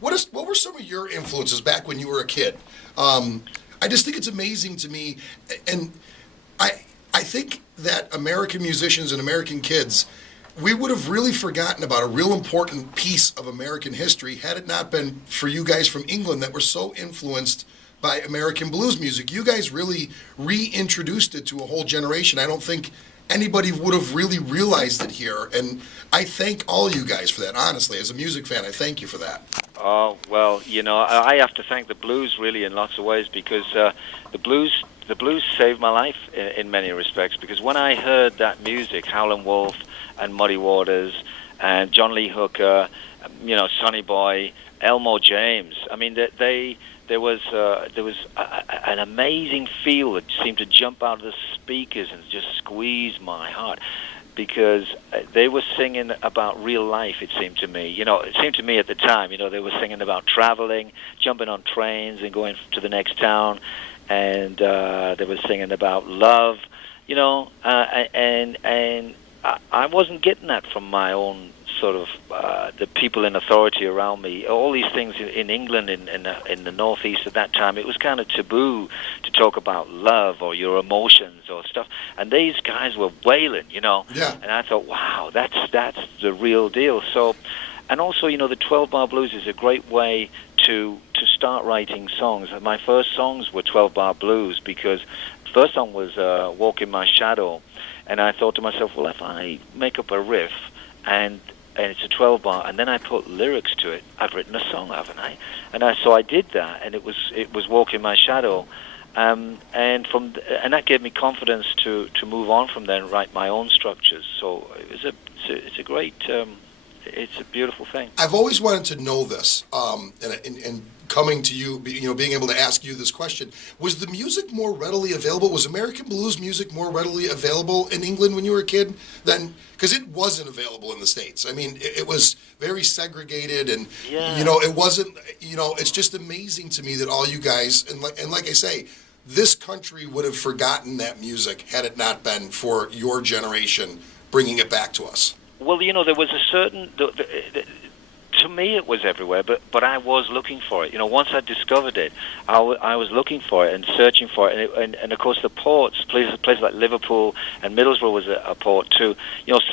What were some of your influences back when you were a kid? I just think it's amazing to me, and I think that American musicians and American kids, we would have really forgotten about a real important piece of American history had it not been for you guys from England that were so influenced by American blues music. You guys really reintroduced it to a whole generation. I don't think anybody would have really realized it here, and I thank all you guys for that. Honestly, as a music fan, I thank you for that. Oh, well, I have to thank the blues really in lots of ways, because the blues saved my life in many respects, because when I heard that music, Howlin' Wolf and Muddy Waters and John Lee Hooker, Sonny Boy, Elmore James, I mean, there was an amazing feel that seemed to jump out of the speakers and just squeeze my heart, because they were singing about real life, it seemed to me. It seemed to me at the time, they were singing about traveling, jumping on trains and going to the next town, and they were singing about love, and I wasn't getting that from my own sort of the people in authority around me. All these things in England, in the Northeast at that time, it was kind of taboo to talk about love or your emotions or stuff. And these guys were wailing, Yeah. And I thought, wow, that's the real deal. So, and also, the 12-bar blues is a great way to start writing songs. My first songs were 12-bar blues, because the first song was Walk in My Shadow. And I thought to myself, well, if I make up a riff and it's a 12-bar, and then I put lyrics to it, I've written a song, haven't I? So I did that, and it was Walk in My Shadow, and that gave me confidence to move on from there and write my own structures. So it's a great, it's a beautiful thing. I've always wanted to know this, and coming to you, being able to ask you this question, was the music more readily available? Was American blues music more readily available in England when you were a kid than, because it wasn't available in the States? I mean, it was very segregated, and it wasn't. It's just amazing to me that all you guys, and like I say, this country would have forgotten that music had it not been for your generation bringing it back to us. Well, there was a certain. To me, it was everywhere, but I was looking for it. Once I discovered it, I was looking for it and searching for it. And of course, the ports, places like Liverpool and Middlesbrough was a port too.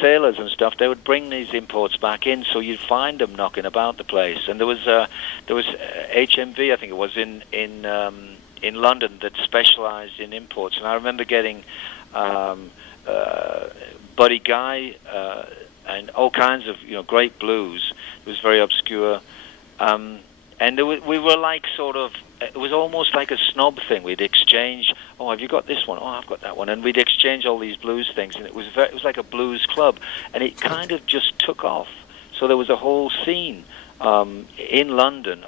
Sailors and stuff, they would bring these imports back in, so you'd find them knocking about the place. And there was HMV, I think it was in London, that specialized in imports. And I remember getting Buddy Guy. And all kinds of great blues. It was very obscure, and we were like sort of. It was almost like a snob thing. We'd exchange. Oh, have you got this one? Oh, I've got that one. And we'd exchange all these blues things, and it was like a blues club, and it kind of just took off. So there was a whole scene in London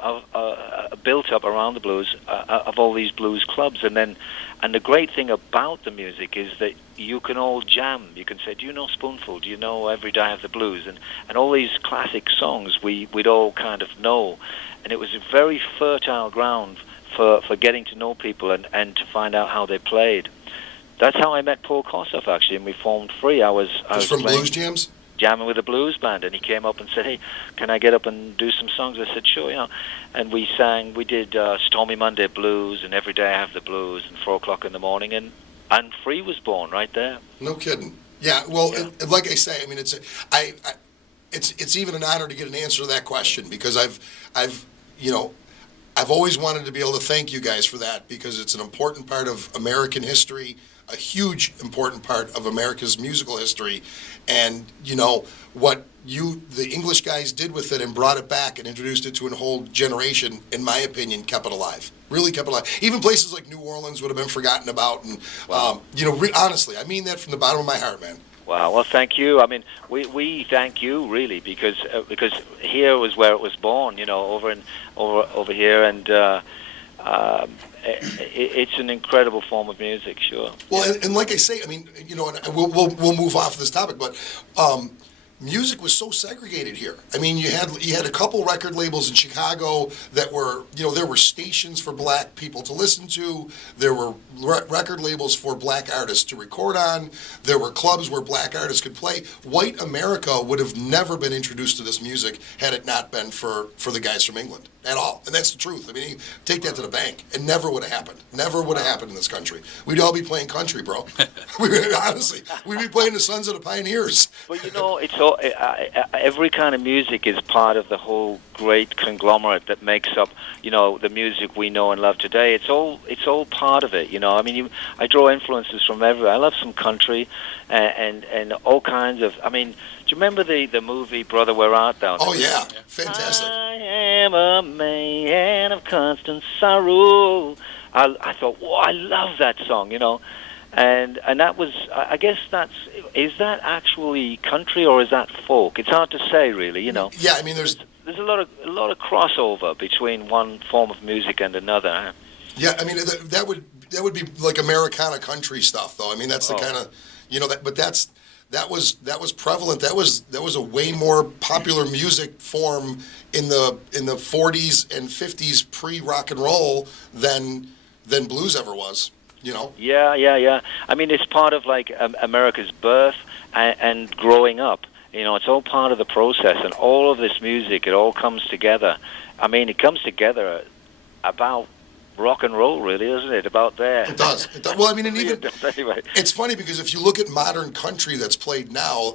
built up around the blues of all these blues clubs, and the great thing about the music is that you can all jam. You can say, do you know Spoonful? Do you know Every Day of the Blues? And all these classic songs we'd all kind of know. And it was a very fertile ground for getting to know people and to find out how they played. That's how I met Paul Kossoff, actually, and we formed Free. I was from Blues Jams? Jamming with a blues band, and he came up and said, hey, can I get up and do some songs? I said, sure, And we did Stormy Monday Blues and Every Day I Have the Blues and 4 o'clock in the morning, and Free was born right there. No kidding. Yeah, well, yeah. Like I say, I mean, it's even an honor to get an answer to that question, because I've always wanted to be able to thank you guys for that, because it's an important part of American history, a huge important part of America's musical history, and what the English guys did with it and brought it back and introduced it to a whole generation, in my opinion, kept it alive. Really kept it alive. Even places like New Orleans would have been forgotten about, and wow. Honestly, I mean that from the bottom of my heart, man. Wow. Well, thank you. I mean, we thank you really, because here was where it was born. Over here, and it's an incredible form of music, sure. Well, and like I say, I mean, and we'll move off this topic, but music was so segregated here. I mean, you had a couple record labels in Chicago that were, there were stations for black people to listen to. There were record labels for black artists to record on. There were clubs where black artists could play. White America would have never been introduced to this music had it not been for the guys from England at all. And that's the truth. I mean, you take that to the bank. It never would have happened. Never would have happened in this country. We'd all be playing country, bro. Honestly, we'd be playing the Sons of the Pioneers. Well, it's all, every kind of music is part of the whole great conglomerate that makes up, the music we know and love today. It's all part of it. I mean, I draw influences from everywhere. I love some country and all kinds of. I mean, do you remember the movie Brother, Where Art Thou? Oh yeah, fantastic. I am a man of constant sorrow. I thought, whoa, I love that song, and that was, I guess is that actually country or is that folk? It's hard to say, really, Yeah, I mean, there's a lot of crossover between one form of music and another. Yeah, I mean that would be like Americana country stuff, though. I mean, that's the kind of but that was prevalent. That was a way more popular music form in the 40s and 50s pre rock and roll than blues ever was. Yeah. I mean, it's part of like America's birth and growing up. It's all part of the process, and all of this music, it all comes together. I mean, it comes together about rock and roll, really, isn't it? About there. It does. Well, I mean, and even anyway, it's funny because if you look at modern country that's played now,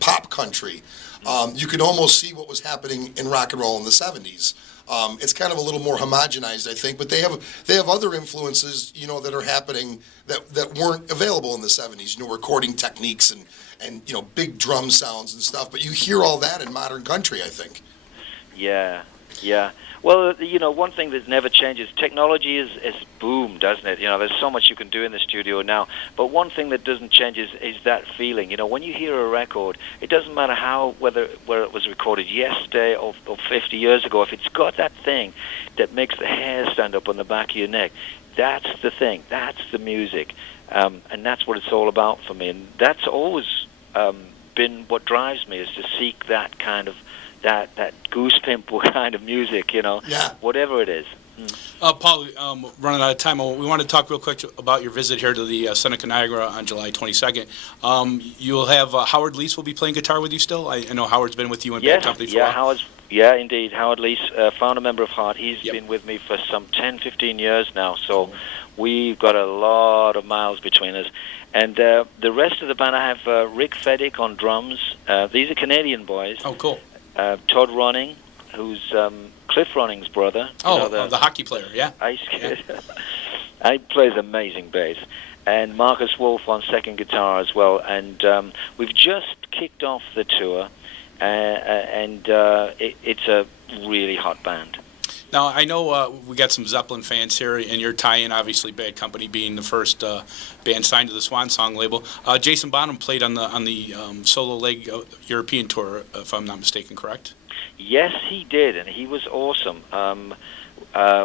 pop country, you can almost see what was happening in rock and roll in the 70s. It's kind of a little more homogenized, I think, but they have other influences, that are happening that weren't available in the 70s. Recording techniques and big drum sounds and stuff. But you hear all that in modern country, I think. Yeah. Well, one thing that never changes, technology is boomed, doesn't it? There's so much you can do in the studio now. But one thing that doesn't change is that feeling. When you hear a record, it doesn't matter where it was recorded yesterday or 50 years ago. If it's got that thing that makes the hair stand up on the back of your neck, that's the thing. That's the music. And that's what it's all about for me. And that's always been what drives me, is to seek that kind of that goose pimple kind of music, whatever it is. Paul, running out of time, we want to talk real quick about your visit here to the Seneca Niagara on July 22nd. You'll have Howard Leese will be playing guitar with you still? I know Howard's been with you in Bad Company for a while. Yeah, indeed. Howard Leese, founder member of Heart. He's been with me for some 10, 15 years now, so we've got a lot of miles between us. And the rest of the band, I have Rick Feddick on drums. These are Canadian boys. Oh, cool. Todd Ronning, who's Cliff Ronning's brother. The hockey player, yeah. Ice Kid. He plays amazing bass. And Marcus Wolf on second guitar as well. And we've just kicked off the tour, and it's a really hot band. Now, I know we got some Zeppelin fans here, and your tie-in, obviously, Bad Company being the first band signed to the Swan Song label. Jason Bonham played on the solo leg European tour, if I'm not mistaken, correct? Yes, he did, and he was awesome.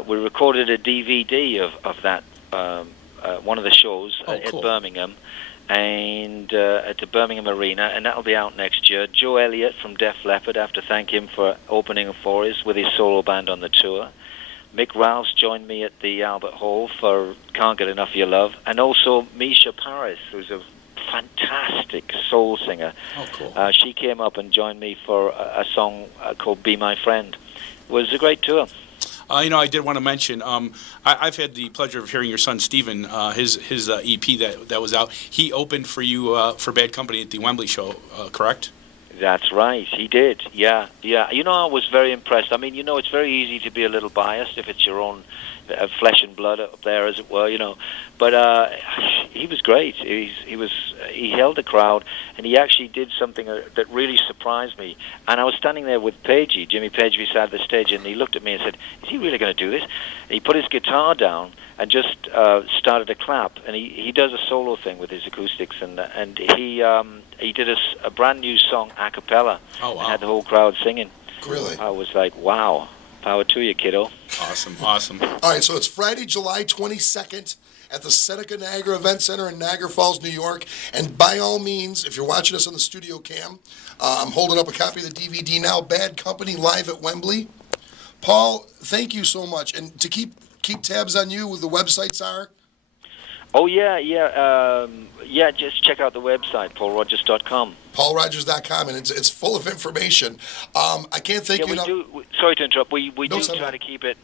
We recorded a DVD of that one of the shows at Birmingham, and at the Birmingham Arena, and that'll be out next year. Joe Elliott from Def Leppard, I have to thank him for opening for us with his solo band on the tour. Mick Rouse joined me at the Albert Hall for Can't Get Enough of Your Love, and also Misha Paris, who's a fantastic soul singer. Oh, cool. She came up and joined me for a song called Be My Friend. It was a great tour. I did want to mention, I've had the pleasure of hearing your son, Stephen, his EP that was out. He opened for you for Bad Company at the Wembley show, correct? That's right, he did, yeah. I was very impressed. I mean, it's very easy to be a little biased if it's your own flesh and blood up there, as it were, But he was great. He held the crowd, and he actually did something that really surprised me. And I was standing there with Jimmy Page, beside the stage, and he looked at me and said, "Is he really going to do this?" And he put his guitar down and just started to clap. And he does a solo thing with his acoustics, and he did a brand new song a cappella. Oh, wow. And had the whole crowd singing. Really? I was like, wow. Power to you, kiddo. Awesome. All right, so it's Friday, July 22nd at the Seneca Niagara Event Center in Niagara Falls, New York. And by all means, if you're watching us on the studio cam, I'm holding up a copy of the DVD now, Bad Company Live at Wembley. Paul, thank you so much. And to keep tabs on you, the websites are? Oh, yeah. Just check out the website, paulrodgers.com. paulrodgers.com, and it's full of information. I can't thank you enough. Sorry to interrupt. We do sorry. try to keep it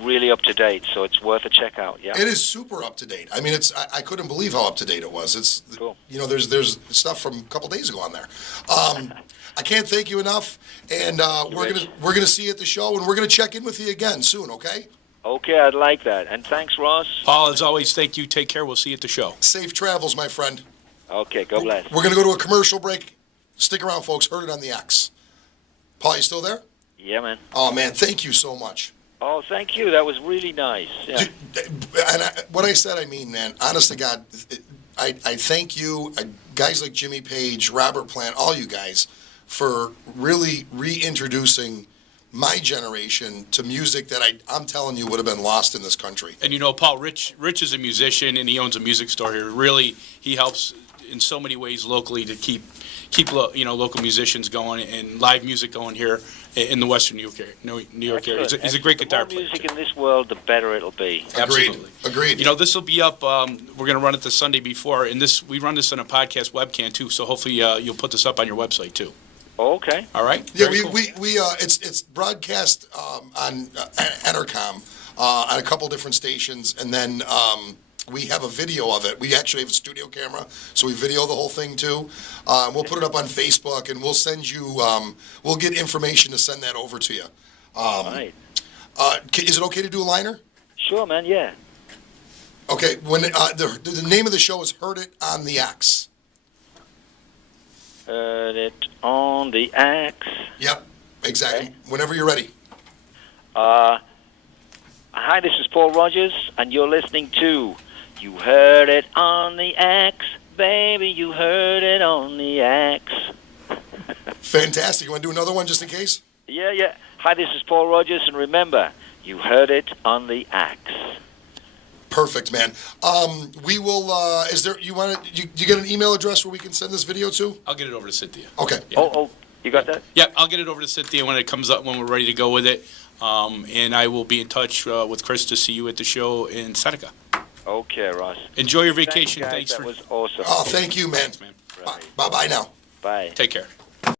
really up to date, so it's worth a check out. Yeah, it is super up to date. I mean, I couldn't believe how up to date it was. It's cool. There's stuff from a couple days ago on there. I can't thank you enough, and we're gonna see you at the show, and we're gonna check in with you again soon. Okay? Okay, I'd like that. And thanks, Ross. Paul, as always, thank you. Take care. We'll see you at the show. Safe travels, my friend. Okay, God bless. We're going to go to a commercial break. Stick around, folks. Heard it on the X. Paul, you still there? Yeah, man. Oh, man, thank you so much. Oh, thank you. That was really nice. Yeah. What I said, I mean, man, honest to God, I thank you, guys like Jimmy Page, Robert Plant, all you guys, for really reintroducing my generation to music that I'm telling you would have been lost in this country. And Paul, Rich is a musician, and he owns a music store here. Really, he helps in so many ways locally to keep local musicians going and live music going here in the Western New York area. He's a great guitar player. The more music in this world, the better it'll be. Absolutely. Agreed. This will be up. We're going to run it the Sunday before, and we run this on a podcast webcam too. So hopefully you'll put this up on your website too. Okay. All right. Yeah, Very cool. It's broadcast on Entercom on a couple different stations, and then we have a video of it. We actually have a studio camera, so we video the whole thing too. We'll put it up on Facebook, and we'll send you. We'll get information to send that over to you. All right. Is it okay to do a liner? Sure, man. Yeah. Okay. When the name of the show is "Heard It on the X." Heard it on the X. Yep, exactly. Okay. Whenever you're ready. Hi, this is Paul Rodgers, and you're listening to You Heard It on the X, baby, you heard it on the X. Fantastic. You want to do another one just in case? Yeah. Hi, this is Paul Rodgers, and remember, you heard it on the X. Perfect, man. We will. Is there? You get an email address where we can send this video to? I'll get it over to Cynthia. Okay. Yeah. Oh, you got that? Yeah, I'll get it over to Cynthia when it comes up, when we're ready to go with it. And I will be in touch with Chris to see you at the show in Seneca. Okay, Ross. Enjoy your vacation. Thanks, guys. Thanks that was awesome. Oh, thank you, man. Thanks, man. Right. Bye now. Bye. Take care.